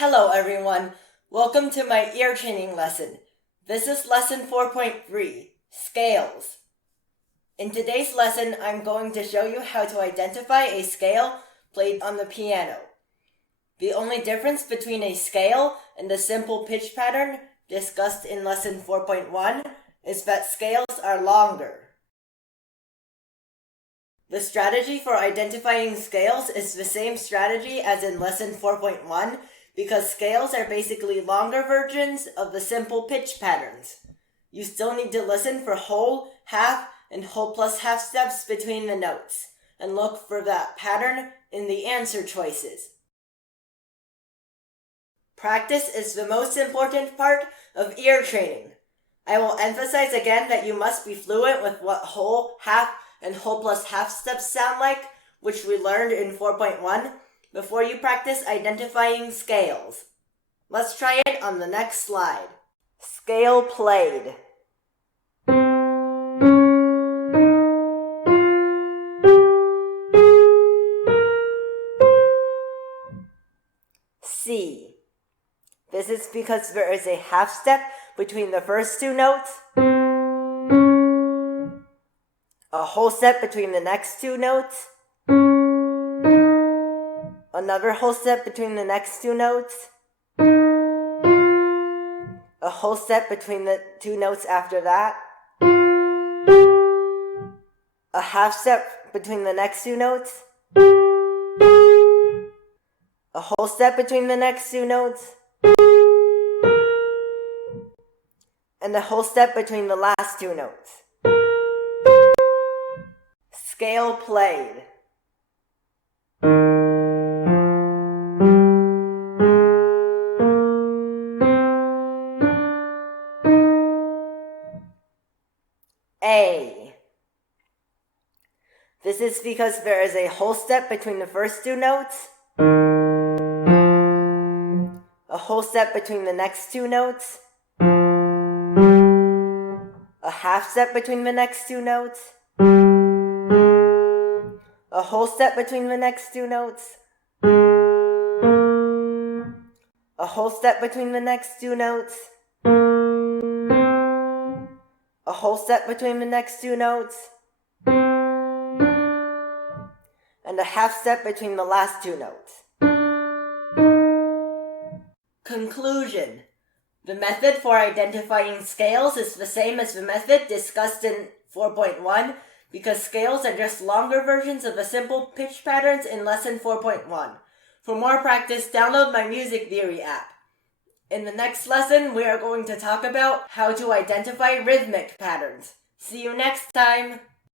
Hello everyone, welcome to my ear training lesson. This is lesson 4.3, Scales. In today's lesson, I'm going to show you how to identify a scale played on the piano. The only difference between a scale and the simple pitch pattern discussed in lesson 4.1 is that scales are longer. The strategy for identifying scales is the same strategy as in lesson 4.1 because scales are basically longer versions of the simple pitch patterns. You still need to listen for whole, half, and whole plus half steps between the notes, and look for that pattern in the answer choices. Practice is the most important part of ear training. I will emphasize again that you must be fluent with what whole, half, and whole plus half steps sound like, which we learned in 4.1, before you practice identifying scales. Let's try it on the next slide. Scale played. C. This is because there is a half step between the first two notes, a whole step between the next two notes, another whole step between the next two notes, a whole step between the two notes after that, a half step between the next two notes, a whole step between the next two notes, and a whole step between the last two notes. Scale played. A. This is because there is a whole step between the first two notes, a whole step between the next two notes, a half step between the next two notes, a whole step between the next two notes, a whole step between the next two notes, a whole step between the next two notes, and a half step between the last two notes. Conclusion. The method for identifying scales is the same as the method discussed in 4.1 because scales are just longer versions of the simple pitch patterns in lesson 4.1. For more practice, download my music theory app. In the next lesson, we are going to talk about how to identify rhythmic patterns. See you next time!